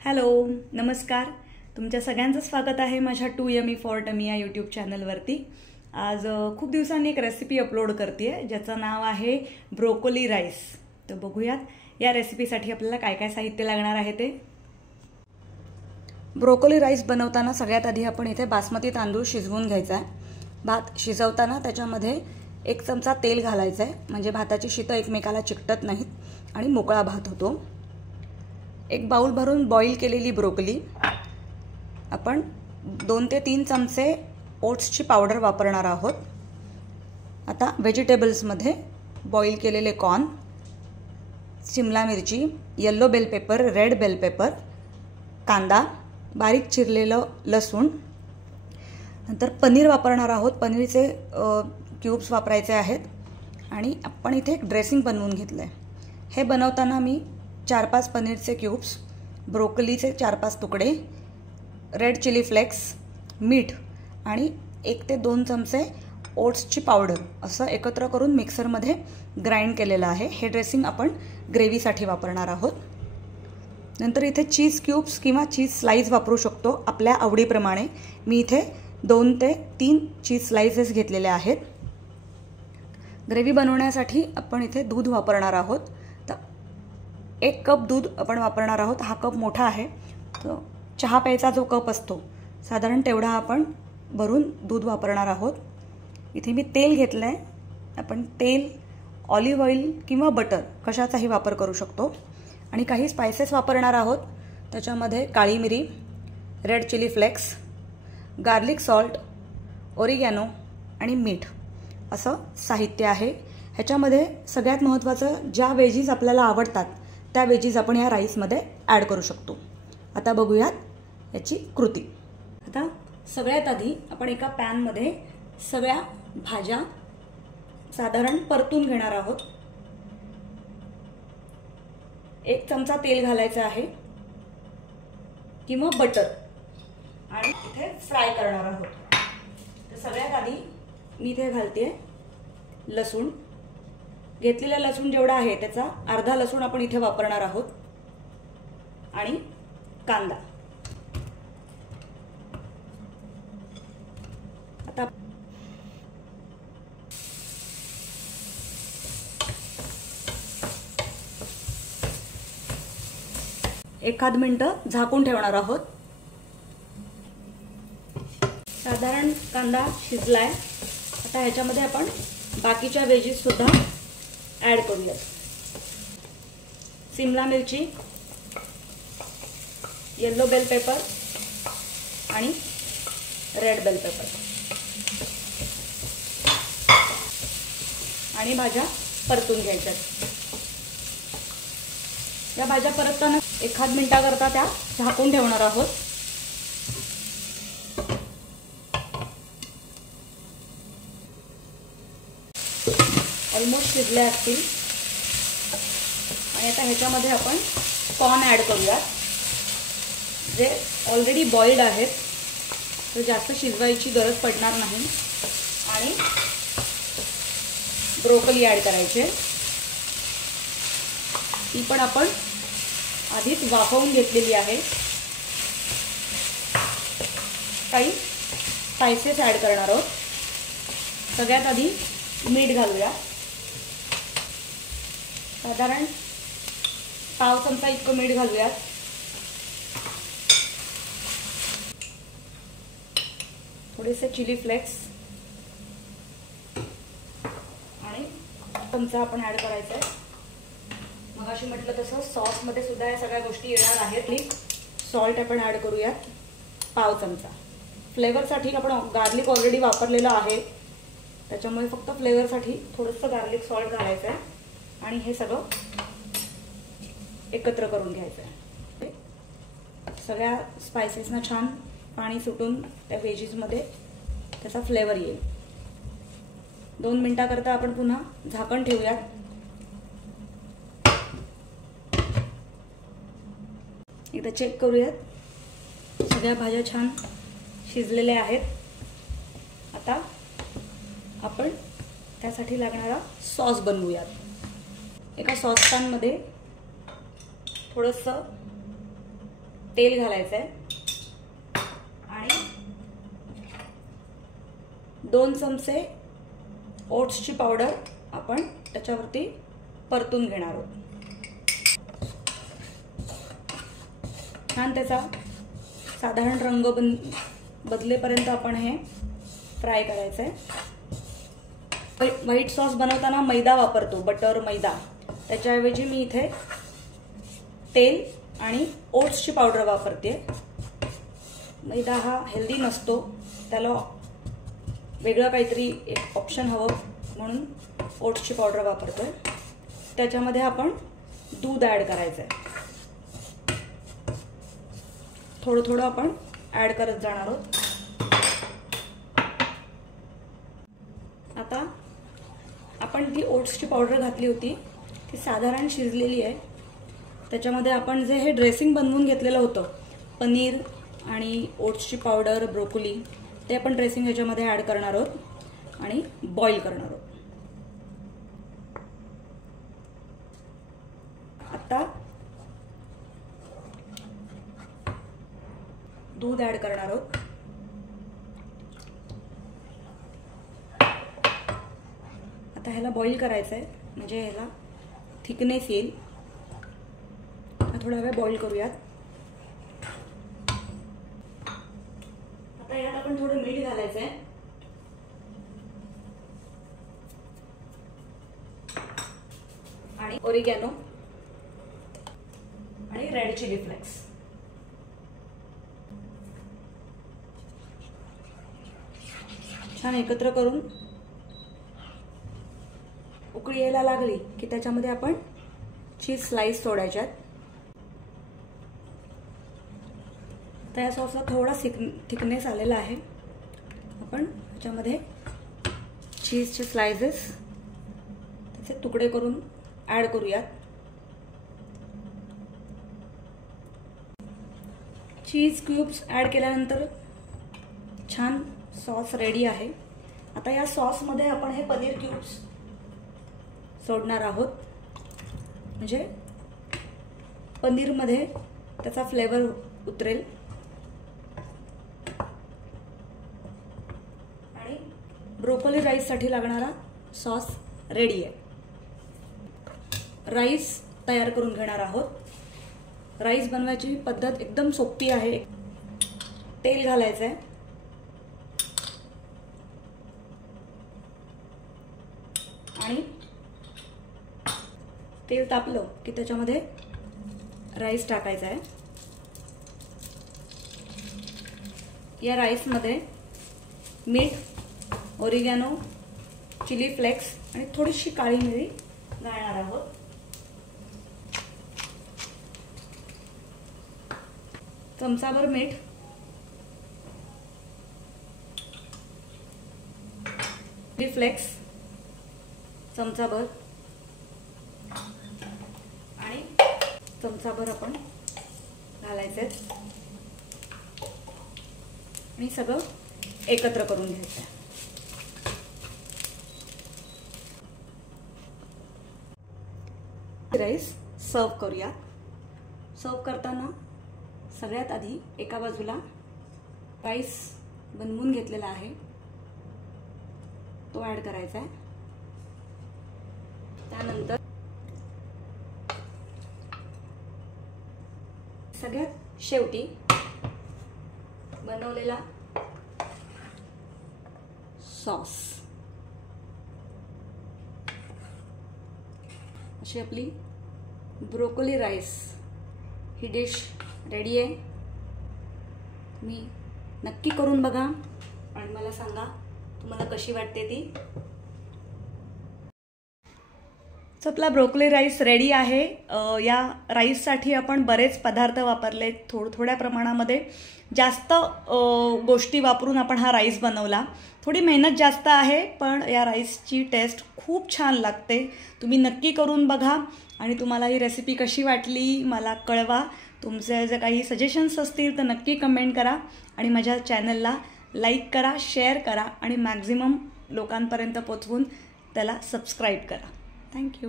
Hello, नमस्कार. तुमच्या सगळ्यांचं स्वागत आहे माझ्या 2 यमी फॉर टमी या यूट्यूब चॅनलवरती. आज खूप दिवसांनी एक रेसिपी अपलोड करते आहे ज्याचं नाव आहे ब्रोकोली राईस. तर बघूयात या रेसिपीसाठी आपल्याला काय काय साहित्य लागणार आहे ते. ब्रोकोली राईस बनवताना सगळ्यात आधी आपण इथे बासमती तांदूळ शिजवून घ्यायचा आहे. भात शिजवताना त्याच्यामध्ये 1 चमचा तेल घालायचं आहे, म्हणजे भाताची शीतं एकमेकाला चिकटत नाहीत आणि मोकळा भात होतो. 1 बाउल भरून बॉईल केलेली ब्रोकोली. आपण 2 ते 3 चमचे ओट्सची पावडर वापरणार आहोत. आता व्हेजिटेबल्समध्ये बॉईल केलेले कॉर्न, शिमला मिरची, yellow bell pepper, red bell pepper, कांदा, बारीक चिरलेलं लसूण. नंतर पनीर वापरणार आहोत. पनीरचे क्यूब्स वापरायचे आहेत. आणि आपण इथे एक ड्रेसिंग बनवून घेतलं आहे. हे बनवताना मी 4-5 पनीरचे क्यूब्स, ब्रोकोलीचे 4-5 तुकडे, रेड चिली फ्लेक्स, मीठ आणि 1 ते 2 चमचे ओट्सची पावडर असं एकत्र करून मिक्सरमध्ये ग्राइंड केलेलं आहे. हे ड्रेसिंग आपण ग्रेव्हीसाठी वापरणार आहोत. नंतर इथे चीज क्यूब्स किंवा चीज स्लाइस वापरू शकतो आपल्या आवडीप्रमाणे. मी इथे 2 ते 3 चीज स्लाइसेस घेतलेले आहेत. ग्रेव्ही बनवण्यासाठी आपण इथे दूध वापरणार आहोत. तर 1 कप दूध आपण वापरणार आहोत. हा कप मोठा आहे, तर चहा प्यायचा जो कप असतो साधारण तेवढा आपण भरून दूध वापरणार आहोत. इथे मी तेल घेतलं आहे. आपण तेल, ऑलिव्ह ऑइल किंवा बटर कशाचाही वापर करू शकतो. आणि काही स्पायसेस वापरणार आहोत. त्याच्यामध्ये काळी मिरी, red chilli flakes, garlic salt, oregano आणि मीठ असं साहित्य आहे. ह्याच्यामध्ये सगळ्यात महत्त्वाचं ज्या वेजीज आपल्याला आवडतात त्या वेजीज आपण या राईसमध्ये ॲड करू शकतो. आता बघूयात याची कृती. आता सगळ्यात आधी आपण एका पॅनमध्ये सगळ्या भाज्या साधारण परतून घेणार आहोत. 1 चमचा तेल घालायचं आहे किंवा बटर आणि इथे फ्राय करणार आहोत. तर सगळ्यात आधी मी इथे घालते लसूण. घेतलेला लसूण जेवढा आहे त्याचा अर्धा लसूण आपण इथे वापरणार आहोत. आणि कांदा. आता एखाद मिनिट झाकून ठेवणार आहोत. साधारण कांदा शिजलाय. आता ह्याच्यामध्ये आपण बाकीच्या वेजीस सुद्धा ॲड करूयात. शिमला मिरची, येलो बेल पेपर आणि रेड बेल पेपर आणि भाज्या परतून घ्यायच्या. या भाज्या परतताना एखाद मिनिटाकरता त्या झाकून ठेवणार आहोत. ऑलमोस्ट शिजल्या असतील. आणि आता ह्याच्यामध्ये आपण कॉर्न ॲड करूयात, जे ऑलरेडी बॉइल्ड आहेत, तर जास्त शिजवायची गरज पडणार नाही. आणि ब्रोकोली ॲड करायचे. ती पण आपण आधीच वाफवून घेतलेली आहे. काही स्पायसेस ॲड करणार आहोत. सगळ्यात आधी मीठ घालूया. साधारण पाव चमचा इतकं मीठ घालूयात. थोडेसे चिली फ्लेक्स आणि चमचा आपण ॲड करायचं आहे. मगाशी म्हटलं तसं सॉसमध्ये सुद्धा या सगळ्या गोष्टी येणार आहेत. सॉल्ट आपण ॲड करूयात पाव चमचा. फ्लेवरसाठी आपण गार्लिक ऑलरेडी वापरलेलं आहे, त्याच्यामुळे फक्त फ्लेवरसाठी थोडंसं गार्लिक सॉल्ट घालायचं आहे. आणि हे सगळं एकत्र करून घ्यायचं आहे. सगळ्या स्पायसेसना छान पाणी सुटून त्या व्हेजीसमध्ये त्याचा फ्लेवर येईल. 2 मिनिटाकरता आपण पुन्हा झाकण ठेवूयात. एकदा चेक करूयात. सगळ्या भाज्या छान शिजलेल्या आहेत. आता आपण त्यासाठी लागणारा सॉस बनवूयात. एका सॉसपॅनमध्ये थोडंसं तेल घालायचं आहे आणि 2 चमचे ओट्सची पावडर आपण त्याच्यावरती परतून घेणार आहोत. छान त्याचा साधारण रंग बदलेपर्यंत आपण हे फ्राय करायचं आहे. व्हाईट सॉस बनवताना मैदा वापरतो, बटर मैदा. त्याच्याऐवजी मी इथे तेल आणि ओट्सची पावडर वापरते. मैदा हा हेल्दी नसतो, त्याला वेगळं काहीतरी एक ऑप्शन हवं म्हणून ओट्सची पावडर वापरतोय. त्याच्यामध्ये आपण दूध ॲड करायचं आहे. थोडं थोडं आपण ॲड करत जाणार आहोत. आता आपण ती ओट्सची पावडर घातली होती ती साधारण शिजलेली आहे. त्याच्यामध्ये आपण जे हे ड्रेसिंग बनवून घेतलेलं होतं, पनीर आणि ओट्सची पावडर, ब्रोकोली, ते आपण ड्रेसिंग ह्याच्यामध्ये ॲड करणार आहोत आणि बॉईल करणार आहोत. आता दूध ॲड करणार आहोत. आता ह्याला बॉईल करायचं आहे, म्हणजे ह्याला थिकनेस येईल. थोडा वेळ बॉईल करूयात. आता यात आपण थोडं मीठ घालायचं आहे आणि ओरिगॅनो आणि रेड चिली फ्लेक्स. छान एकत्र करून उकळी यायला लागली की त्याच्यामध्ये आपण चीज स्लाइस सोडायच्यात. तर या सॉसला थोडा थिकनेस आलेला आहे. आपण त्याच्यामध्ये चीजचे स्लाइसेस, त्याचे तुकडे करून ॲड करूयात. चीज क्यूब्स ॲड केल्यानंतर छान सॉस रेडी आहे. आता या सॉसमध्ये आपण हे पनीर क्यूब्स सोडणार आहोत, म्हणजे पनीरमध्ये त्याचा फ्लेवर उतरेल. आणि ब्रोकोली राईससाठी लागणारा सॉस रेडी आहे. राईस तयार करून घेणार आहोत. राईस बनवायची पद्धत एकदम सोपी आहे. तेल घालायचं आहे आणि तेल तापलं की त्याच्यामध्ये राईस टाकायचा आहे. या राईसमध्ये मीठ, ओरिगॅनो, चिली फ्लेक्स आणि थोडीशी काळी मिरी घालणार आहोत. चमचाभर मीठ, चिली फ्लेक्स चमचाभर आणि चमचाभर आपण घालायचे आणि सगळं एकत्र करून घ्यायचं. राईस सर्व करूया. सर्व करताना सगळ्यात आधी एका बाजूला राईस बनवून घेतलेला आहे तो ॲड करायचा आहे. त्यानंतर सगळ्यात शेवटी बनवलेला सॉस. अशी आपली ब्रोकोली राईस ही डिश रेडी आहे. तुम्ही नक्की करून बघा आणि मला सांगा तुम्हाला कशी वाटते ती. आपला ब्रोकोली राईस रेडी आहे. या राईससाठी आपण बरेच पदार्थ वापरले, थोड्या प्रमाणामध्ये जास्त गोष्टी वापरून आपण हा राईस बनवला. थोडी मेहनत जास्त आहे, पण या राईसची टेस्ट खूप छान लागते. तुम्ही नक्की करून बघा आणि तुम्हाला ही रेसिपी कशी वाटली मला कळवा. तुमचे जर काही सजेशन्स असतील तर नक्की कमेंट करा आणि माझ्या चॅनलला लाईक करा, शेअर करा आणि मॅक्झिमम लोकांपर्यंत पोचवून त्याला सबस्क्राईब करा. Thank you.